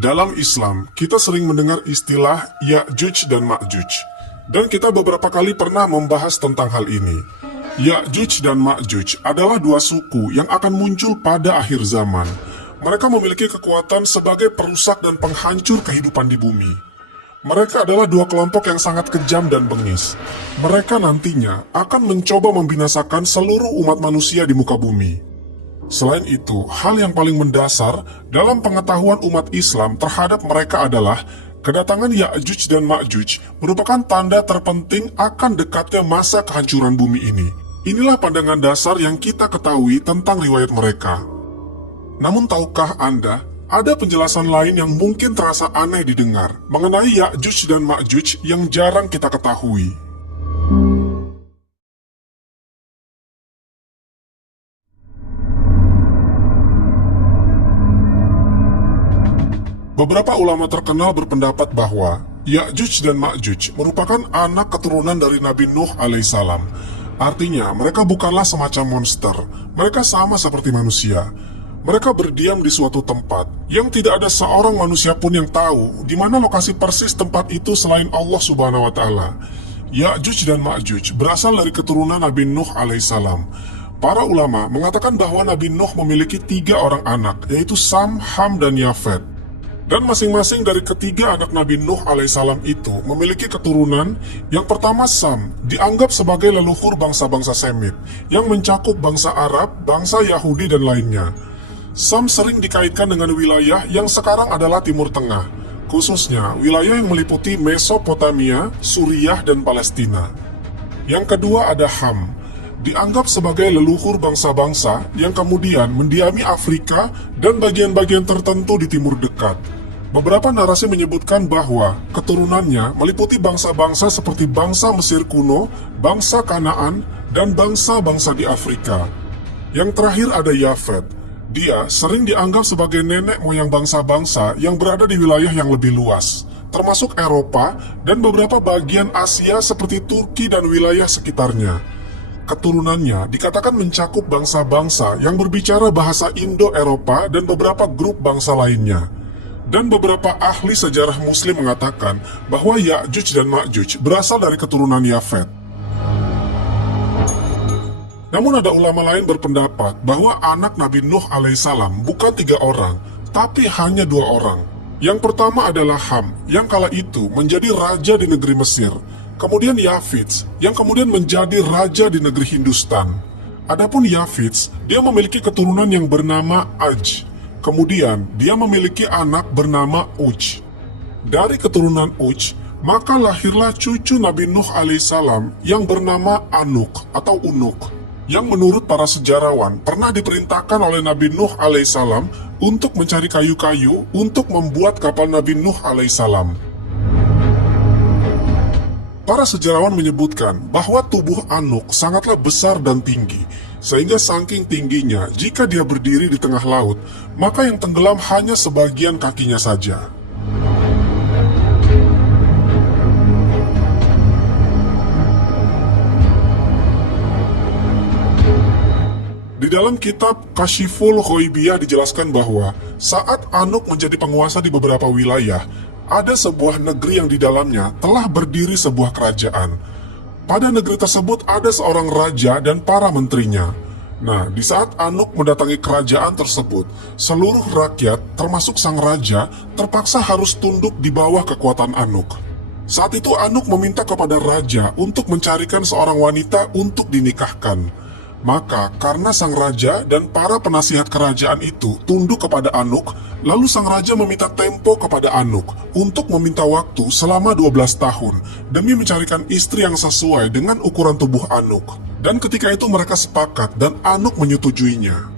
Dalam Islam, kita sering mendengar istilah Ya'juj dan Ma'juj. Dan kita beberapa kali pernah membahas tentang hal ini. Ya'juj dan Ma'juj adalah dua suku yang akan muncul pada akhir zaman. Mereka memiliki kekuatan sebagai perusak dan penghancur kehidupan di bumi. Mereka adalah dua kelompok yang sangat kejam dan bengis. Mereka nantinya akan mencoba membinasakan seluruh umat manusia di muka bumi. Selain itu, hal yang paling mendasar dalam pengetahuan umat Islam terhadap mereka adalah kedatangan Ya'juj dan Ma'juj merupakan tanda terpenting akan dekatnya masa kehancuran bumi ini. Inilah pandangan dasar yang kita ketahui tentang riwayat mereka. Namun tahukah Anda, ada penjelasan lain yang mungkin terasa aneh didengar mengenai Ya'juj dan Ma'juj yang jarang kita ketahui. Beberapa ulama terkenal berpendapat bahwa Ya'juj dan Ma'juj merupakan anak keturunan dari Nabi Nuh alaihissalam. Artinya, mereka bukanlah semacam monster. Mereka sama seperti manusia. Mereka berdiam di suatu tempat yang tidak ada seorang manusia pun yang tahu di mana lokasi persis tempat itu selain Allah Subhanahu wa Ta'ala. Ya'juj dan Ma'juj berasal dari keturunan Nabi Nuh alaihissalam. Para ulama mengatakan bahwa Nabi Nuh memiliki 3 orang anak, yaitu Sam, Ham, dan Yafet. Dan masing-masing dari ketiga anak Nabi Nuh alaihissalam itu memiliki keturunan. Yang pertama Sam, dianggap sebagai leluhur bangsa-bangsa Semit, yang mencakup bangsa Arab, bangsa Yahudi, dan lainnya. Sam sering dikaitkan dengan wilayah yang sekarang adalah Timur Tengah, khususnya wilayah yang meliputi Mesopotamia, Suriah, dan Palestina. Yang kedua ada Ham, dianggap sebagai leluhur bangsa-bangsa yang kemudian mendiami Afrika dan bagian-bagian tertentu di Timur Dekat. Beberapa narasi menyebutkan bahwa keturunannya meliputi bangsa-bangsa seperti bangsa Mesir kuno, bangsa Kanaan, dan bangsa-bangsa di Afrika. Yang terakhir ada Yafet. Dia sering dianggap sebagai nenek moyang bangsa-bangsa yang berada di wilayah yang lebih luas, termasuk Eropa dan beberapa bagian Asia seperti Turki dan wilayah sekitarnya. Keturunannya dikatakan mencakup bangsa-bangsa yang berbicara bahasa Indo-Eropa dan beberapa grup bangsa lainnya. Dan beberapa ahli sejarah Muslim mengatakan bahwa Ya'juj dan Ma'juj berasal dari keturunan Yafet. Namun ada ulama lain berpendapat bahwa anak Nabi Nuh alaihissalam bukan 3 orang, tapi hanya 2 orang. Yang pertama adalah Ham, yang kala itu menjadi raja di negeri Mesir. Kemudian Yafits, yang kemudian menjadi raja di negeri Hindustan. Adapun Yafits, dia memiliki keturunan yang bernama Aj. Kemudian, dia memiliki anak bernama Uj. Dari keturunan Uj, maka lahirlah cucu Nabi Nuh alaihissalam yang bernama Anuk atau Unuk, yang menurut para sejarawan pernah diperintahkan oleh Nabi Nuh alaihissalam untuk mencari kayu-kayu untuk membuat kapal Nabi Nuh alaihissalam. Para sejarawan menyebutkan bahwa tubuh Anuk sangatlah besar dan tinggi, sehingga saking tingginya jika dia berdiri di tengah laut, maka yang tenggelam hanya sebagian kakinya saja. Di dalam kitab Kashiful Ghaibiyah dijelaskan bahwa saat Anuk menjadi penguasa di beberapa wilayah, ada sebuah negeri yang di dalamnya telah berdiri sebuah kerajaan. Pada negeri tersebut ada seorang raja dan para menterinya. Nah, di saat Anuk mendatangi kerajaan tersebut, seluruh rakyat, termasuk sang raja, terpaksa harus tunduk di bawah kekuatan Anuk. Saat itu Anuk meminta kepada raja untuk mencarikan seorang wanita untuk dinikahkan. Maka karena sang raja dan para penasihat kerajaan itu tunduk kepada Anuk, lalu sang raja meminta tempo kepada Anuk untuk meminta waktu selama 12 tahun demi mencarikan istri yang sesuai dengan ukuran tubuh Anuk. Dan ketika itu mereka sepakat dan Anuk menyetujuinya.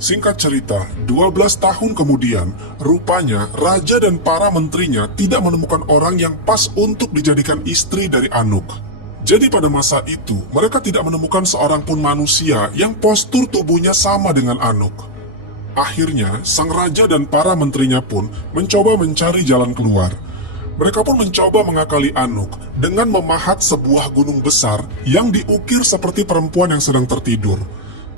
Singkat cerita, 12 tahun kemudian, rupanya raja dan para menterinya tidak menemukan orang yang pas untuk dijadikan istri dari Anuk. Jadi pada masa itu, mereka tidak menemukan seorang pun manusia yang postur tubuhnya sama dengan Anuk. Akhirnya, sang raja dan para menterinya pun mencoba mencari jalan keluar. Mereka pun mencoba mengakali Anuk dengan memahat sebuah gunung besar yang diukir seperti perempuan yang sedang tertidur.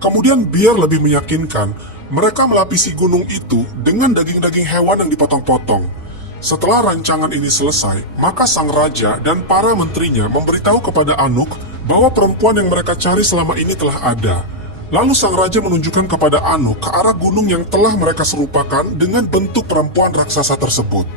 Kemudian biar lebih meyakinkan, Mereka melapisi gunung itu dengan daging-daging hewan yang dipotong-potong. Setelah rancangan ini selesai, maka sang raja dan para menterinya memberitahu kepada Anuk bahwa perempuan yang mereka cari selama ini telah ada. Lalu sang raja menunjukkan kepada Anuk ke arah gunung yang telah mereka serupakan dengan bentuk perempuan raksasa tersebut.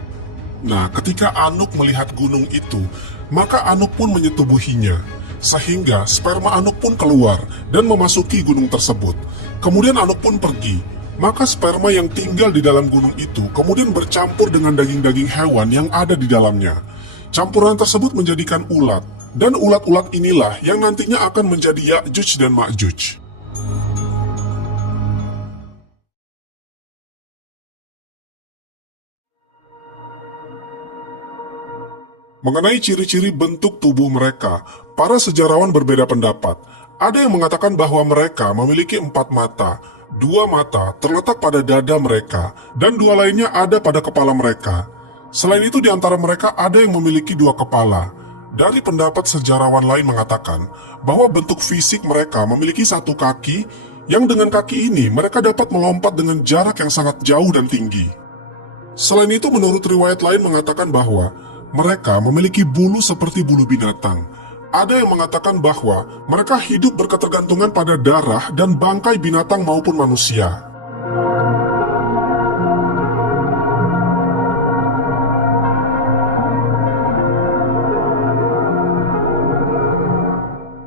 Nah, ketika Anuk melihat gunung itu, maka Anuk pun menyetubuhinya, sehingga sperma Anuk pun keluar dan memasuki gunung tersebut. Kemudian Anuk pun pergi, maka sperma yang tinggal di dalam gunung itu kemudian bercampur dengan daging-daging hewan yang ada di dalamnya. Campuran tersebut menjadikan ulat, dan ulat-ulat inilah yang nantinya akan menjadi Ya'juj dan Ma'juj. Mengenai ciri-ciri bentuk tubuh mereka, para sejarawan berbeda pendapat. Ada yang mengatakan bahwa mereka memiliki 4 mata, 2 mata terletak pada dada mereka, dan 2 lainnya ada pada kepala mereka. Selain itu di antara mereka ada yang memiliki 2 kepala. Dari pendapat sejarawan lain mengatakan bahwa bentuk fisik mereka memiliki 1 kaki, yang dengan kaki ini mereka dapat melompat dengan jarak yang sangat jauh dan tinggi. Selain itu menurut riwayat lain mengatakan bahwa mereka memiliki bulu seperti bulu binatang. Ada yang mengatakan bahwa mereka hidup berketergantungan pada darah dan bangkai binatang maupun manusia.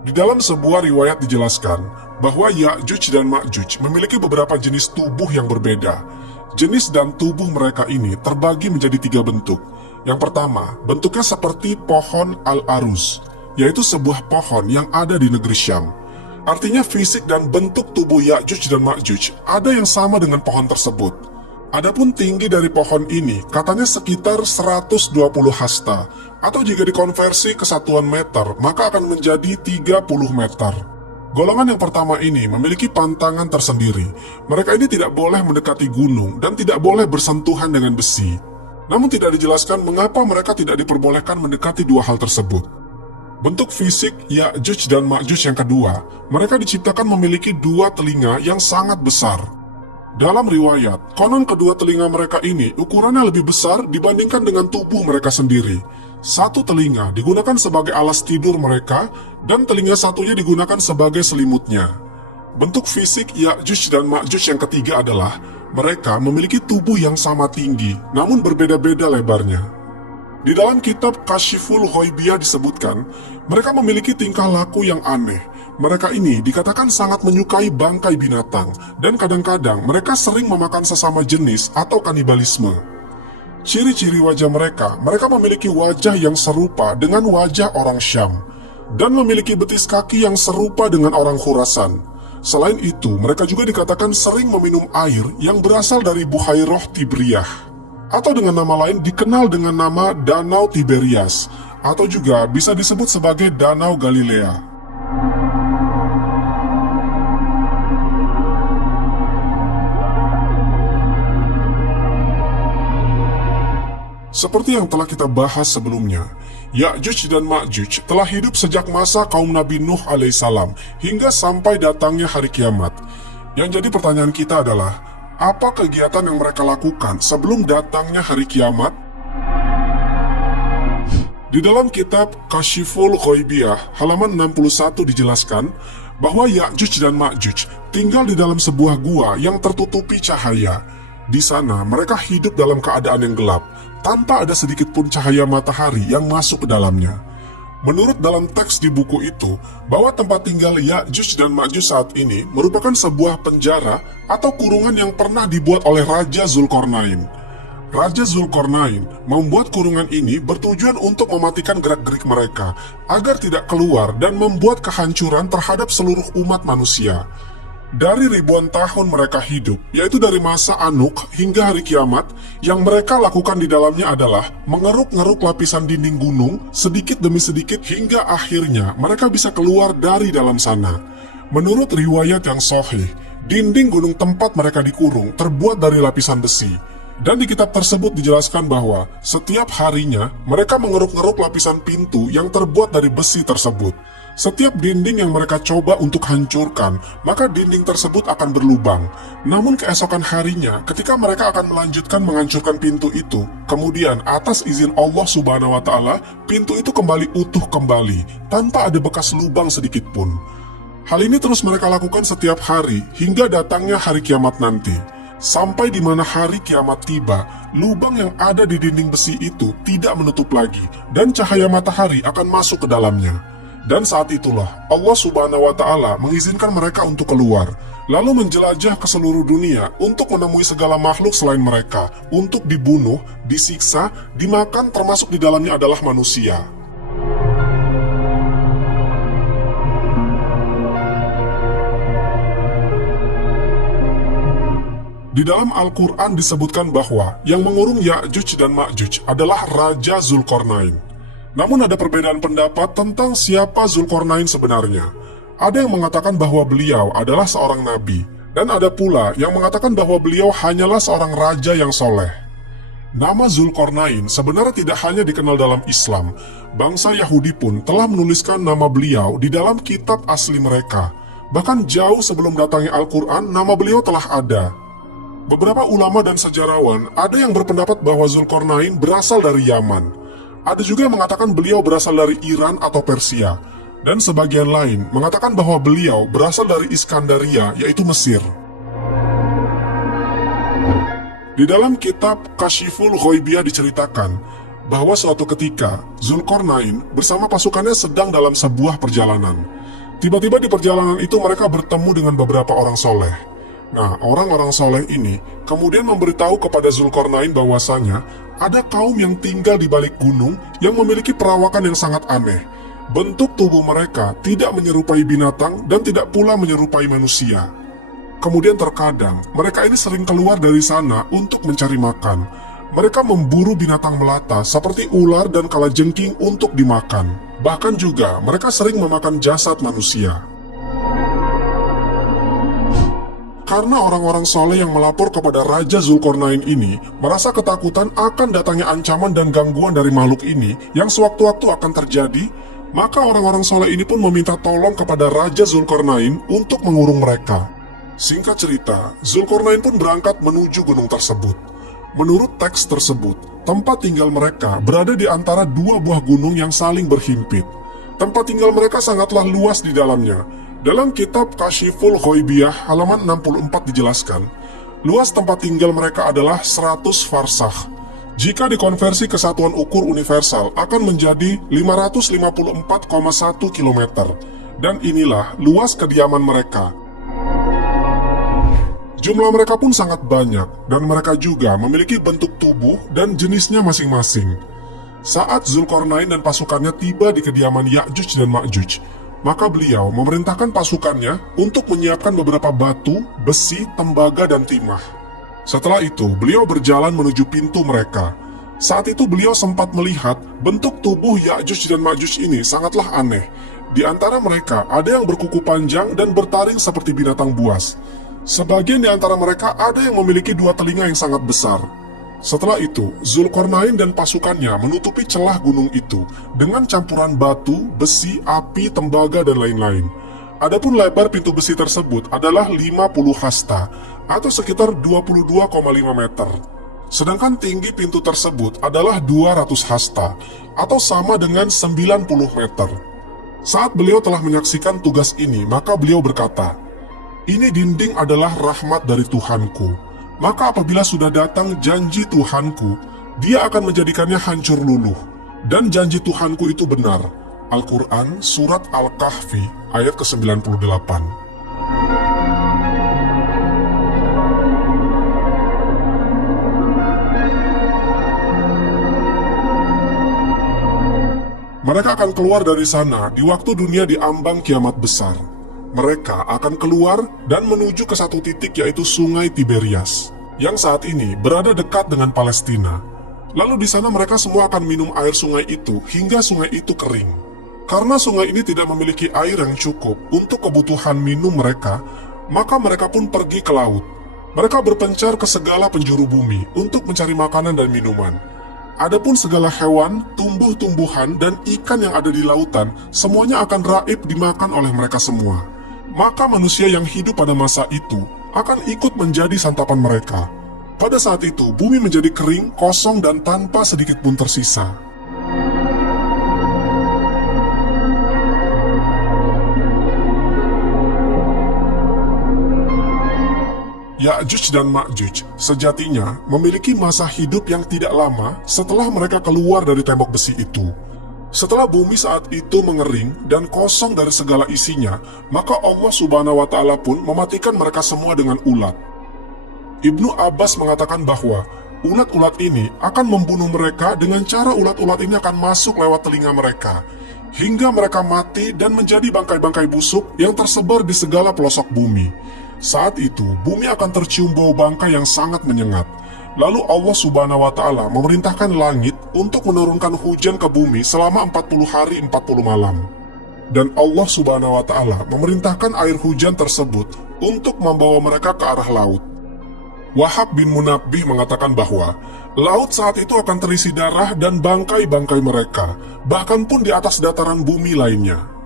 Di dalam sebuah riwayat dijelaskan bahwa Ya'juj dan Ma'juj memiliki beberapa jenis tubuh yang berbeda. Jenis dan tubuh mereka ini terbagi menjadi 3 bentuk. Yang pertama, bentuknya seperti pohon al-aruz, yaitu sebuah pohon yang ada di negeri Syam. Artinya fisik dan bentuk tubuh Ya'juj dan Ma'juj ada yang sama dengan pohon tersebut. Adapun tinggi dari pohon ini katanya sekitar 120 hasta, atau jika dikonversi ke satuan meter, maka akan menjadi 30 meter. Golongan yang pertama ini memiliki pantangan tersendiri. Mereka ini tidak boleh mendekati gunung dan tidak boleh bersentuhan dengan besi. Namun tidak dijelaskan mengapa mereka tidak diperbolehkan mendekati 2 hal tersebut. Bentuk fisik Ya'juj dan Ma'juj yang kedua, mereka diciptakan memiliki 2 telinga yang sangat besar. Dalam riwayat, konon kedua telinga mereka ini ukurannya lebih besar dibandingkan dengan tubuh mereka sendiri. 1 telinga digunakan sebagai alas tidur mereka, dan telinga satunya digunakan sebagai selimutnya. Bentuk fisik Ya'juj dan Ma'juj yang ketiga adalah mereka memiliki tubuh yang sama tinggi, namun berbeda-beda lebarnya. Di dalam kitab Kashiful Ghaibiyah disebutkan, mereka memiliki tingkah laku yang aneh. Mereka ini dikatakan sangat menyukai bangkai binatang, dan kadang-kadang mereka sering memakan sesama jenis atau kanibalisme. Ciri-ciri wajah mereka memiliki wajah yang serupa dengan wajah orang Syam, dan memiliki betis kaki yang serupa dengan orang Khurasan. Selain itu, mereka juga dikatakan sering meminum air yang berasal dari Buhairah Tibriyah, atau dengan nama lain dikenal dengan nama Danau Tiberias, atau juga bisa disebut sebagai Danau Galilea. Seperti yang telah kita bahas sebelumnya, Ya'juj dan Ma'juj telah hidup sejak masa kaum Nabi Nuh alaihissalam hingga sampai datangnya hari kiamat. Yang jadi pertanyaan kita adalah, apa kegiatan yang mereka lakukan sebelum datangnya hari kiamat? Di dalam kitab Kashiful Ghaibiyah halaman 61 dijelaskan bahwa Ya'juj dan Ma'juj tinggal di dalam sebuah gua yang tertutupi cahaya. Di sana mereka hidup dalam keadaan yang gelap, tanpa ada sedikit pun cahaya matahari yang masuk ke dalamnya. Menurut dalam teks di buku itu, bahwa tempat tinggal Ya'juj dan Ma'juj saat ini merupakan sebuah penjara atau kurungan yang pernah dibuat oleh Raja Zulkarnain. Raja Zulkarnain membuat kurungan ini bertujuan untuk mematikan gerak-gerik mereka, agar tidak keluar dan membuat kehancuran terhadap seluruh umat manusia. Dari ribuan tahun mereka hidup, yaitu dari masa Anuk hingga hari kiamat, yang mereka lakukan di dalamnya adalah mengeruk-ngeruk lapisan dinding gunung sedikit demi sedikit hingga akhirnya mereka bisa keluar dari dalam sana. Menurut riwayat yang sahih, dinding gunung tempat mereka dikurung terbuat dari lapisan besi. Dan di kitab tersebut dijelaskan bahwa setiap harinya mereka mengeruk-ngeruk lapisan pintu yang terbuat dari besi tersebut. Setiap dinding yang mereka coba untuk hancurkan, maka dinding tersebut akan berlubang. Namun keesokan harinya, ketika mereka akan melanjutkan menghancurkan pintu itu, kemudian atas izin Allah Subhanahu wa Ta'ala, pintu itu kembali utuh kembali, tanpa ada bekas lubang sedikit pun. Hal ini terus mereka lakukan setiap hari hingga datangnya hari kiamat nanti. Sampai di mana hari kiamat tiba, lubang yang ada di dinding besi itu tidak menutup lagi, dan cahaya matahari akan masuk ke dalamnya. Dan saat itulah Allah Subhanahu wa Ta'ala mengizinkan mereka untuk keluar, lalu menjelajah ke seluruh dunia untuk menemui segala makhluk selain mereka, untuk dibunuh, disiksa, dimakan, termasuk di dalamnya adalah manusia. Di dalam Al-Quran disebutkan bahwa yang mengurung Ya'juj dan Ma'juj adalah Raja Zulkarnain. Namun ada perbedaan pendapat tentang siapa Zulkarnain sebenarnya. Ada yang mengatakan bahwa beliau adalah seorang nabi, dan ada pula yang mengatakan bahwa beliau hanyalah seorang raja yang soleh. Nama Zulkarnain sebenarnya tidak hanya dikenal dalam Islam, bangsa Yahudi pun telah menuliskan nama beliau di dalam kitab asli mereka. Bahkan jauh sebelum datangnya Al-Quran, nama beliau telah ada. Beberapa ulama dan sejarawan ada yang berpendapat bahwa Zulkarnain berasal dari Yaman. Ada juga yang mengatakan beliau berasal dari Iran atau Persia, dan sebagian lain mengatakan bahwa beliau berasal dari Iskandaria, yaitu Mesir. Di dalam kitab Kashiful Ghoibiyah diceritakan bahwa suatu ketika Zulkarnain bersama pasukannya sedang dalam sebuah perjalanan. Tiba-tiba di perjalanan itu mereka bertemu dengan beberapa orang soleh. Nah, orang-orang soleh ini kemudian memberitahu kepada Zulkarnain bahwasanya ada kaum yang tinggal di balik gunung yang memiliki perawakan yang sangat aneh. Bentuk tubuh mereka tidak menyerupai binatang dan tidak pula menyerupai manusia. Kemudian terkadang mereka ini sering keluar dari sana untuk mencari makan. Mereka memburu binatang melata seperti ular dan kalajengking untuk dimakan. Bahkan juga mereka sering memakan jasad manusia. Karena orang-orang soleh yang melapor kepada Raja Zulkarnain ini merasa ketakutan akan datangnya ancaman dan gangguan dari makhluk ini yang sewaktu-waktu akan terjadi, maka orang-orang soleh ini pun meminta tolong kepada Raja Zulkarnain untuk mengurung mereka. Singkat cerita, Zulkarnain pun berangkat menuju gunung tersebut. Menurut teks tersebut, tempat tinggal mereka berada di antara dua buah gunung yang saling berhimpit. Tempat tinggal mereka sangatlah luas di dalamnya. Dalam kitab Kashiful Ghoibiyah halaman 64 dijelaskan, luas tempat tinggal mereka adalah 100 farsakh. Jika dikonversi ke satuan ukur universal akan menjadi 554,1 km. Dan inilah luas kediaman mereka. Jumlah mereka pun sangat banyak, dan mereka juga memiliki bentuk tubuh dan jenisnya masing-masing. Saat Zulkarnain dan pasukannya tiba di kediaman Ya'juj dan Ma'juj, maka beliau memerintahkan pasukannya untuk menyiapkan beberapa batu, besi, tembaga, dan timah. Setelah itu, beliau berjalan menuju pintu mereka. Saat itu beliau sempat melihat bentuk tubuh Ya'juj dan Ma'juj ini sangatlah aneh. Di antara mereka ada yang berkuku panjang dan bertaring seperti binatang buas. Sebagian di antara mereka ada yang memiliki dua telinga yang sangat besar. Setelah itu, Zulkarnain dan pasukannya menutupi celah gunung itu dengan campuran batu, besi, api, tembaga, dan lain-lain. Adapun lebar pintu besi tersebut adalah 50 hasta atau sekitar 22,5 meter. Sedangkan tinggi pintu tersebut adalah 200 hasta atau sama dengan 90 meter. Saat beliau telah menyaksikan tugas ini, maka beliau berkata, "Ini dinding adalah rahmat dari Tuhanku. Maka apabila sudah datang janji Tuhanku, dia akan menjadikannya hancur luluh. Dan janji Tuhanku itu benar." Al-Quran Surat Al-Kahfi ayat ke-98. Mereka akan keluar dari sana di waktu dunia diambang kiamat besar. Mereka akan keluar dan menuju ke satu titik, yaitu Sungai Tiberias, yang saat ini berada dekat dengan Palestina. Lalu di sana mereka semua akan minum air sungai itu hingga sungai itu kering. Karena sungai ini tidak memiliki air yang cukup untuk kebutuhan minum mereka, maka mereka pun pergi ke laut. Mereka berpencar ke segala penjuru bumi untuk mencari makanan dan minuman. Adapun segala hewan, tumbuh-tumbuhan, dan ikan yang ada di lautan, semuanya akan raib dimakan oleh mereka semua. Maka manusia yang hidup pada masa itu akan ikut menjadi santapan mereka. Pada saat itu, bumi menjadi kering, kosong, dan tanpa sedikit pun tersisa. Ya'juj dan Ma'juj sejatinya memiliki masa hidup yang tidak lama setelah mereka keluar dari tembok besi itu. Setelah bumi saat itu mengering dan kosong dari segala isinya, maka Allah Subhanahu wa Ta'ala pun mematikan mereka semua dengan ulat. Ibnu Abbas mengatakan bahwa ulat-ulat ini akan membunuh mereka dengan cara ulat-ulat ini akan masuk lewat telinga mereka, hingga mereka mati dan menjadi bangkai-bangkai busuk yang tersebar di segala pelosok bumi. Saat itu, bumi akan tercium bau bangkai yang sangat menyengat. Lalu Allah Subhanahu wa Ta'ala memerintahkan langit untuk menurunkan hujan ke bumi selama 40 hari 40 malam. Dan Allah Subhanahu wa Ta'ala memerintahkan air hujan tersebut untuk membawa mereka ke arah laut. Wahab bin Munabbih mengatakan bahwa laut saat itu akan terisi darah dan bangkai-bangkai mereka, bahkan pun di atas dataran bumi lainnya.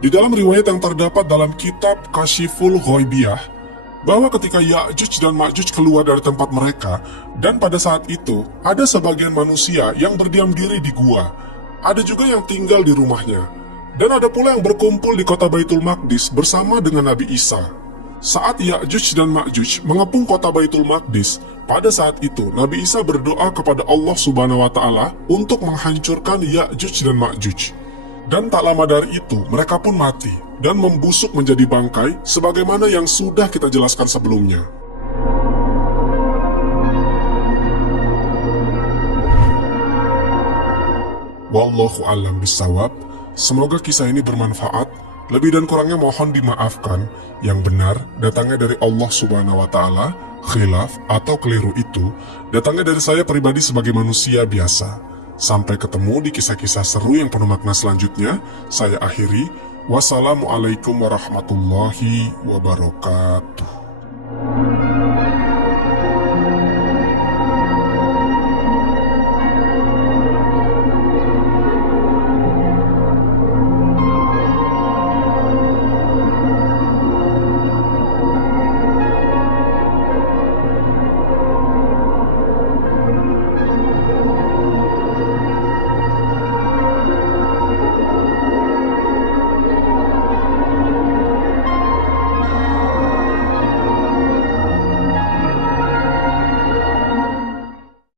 Di dalam riwayat yang terdapat dalam kitab Kashiful Ghaibiyah, bahwa ketika Ya'juj dan Ma'juj keluar dari tempat mereka, dan pada saat itu ada sebagian manusia yang berdiam diri di gua, ada juga yang tinggal di rumahnya, dan ada pula yang berkumpul di kota Baitul Maqdis bersama dengan Nabi Isa. Saat Ya'juj dan Ma'juj mengepung kota Baitul Maqdis, pada saat itu Nabi Isa berdoa kepada Allah Subhanahu wa Ta'ala untuk menghancurkan Ya'juj dan Ma'juj. Dan tak lama dari itu, mereka pun mati dan membusuk menjadi bangkai sebagaimana yang sudah kita jelaskan sebelumnya. Wallahu a'lam bishawab. Semoga kisah ini bermanfaat. Lebih dan kurangnya mohon dimaafkan. Yang benar datangnya dari Allah Subhanahu wa Ta'ala, khilaf atau keliru itu datangnya dari saya pribadi sebagai manusia biasa. Sampai ketemu di kisah-kisah seru yang penuh makna selanjutnya. Saya akhiri. Wassalamualaikum warahmatullahi wabarakatuh.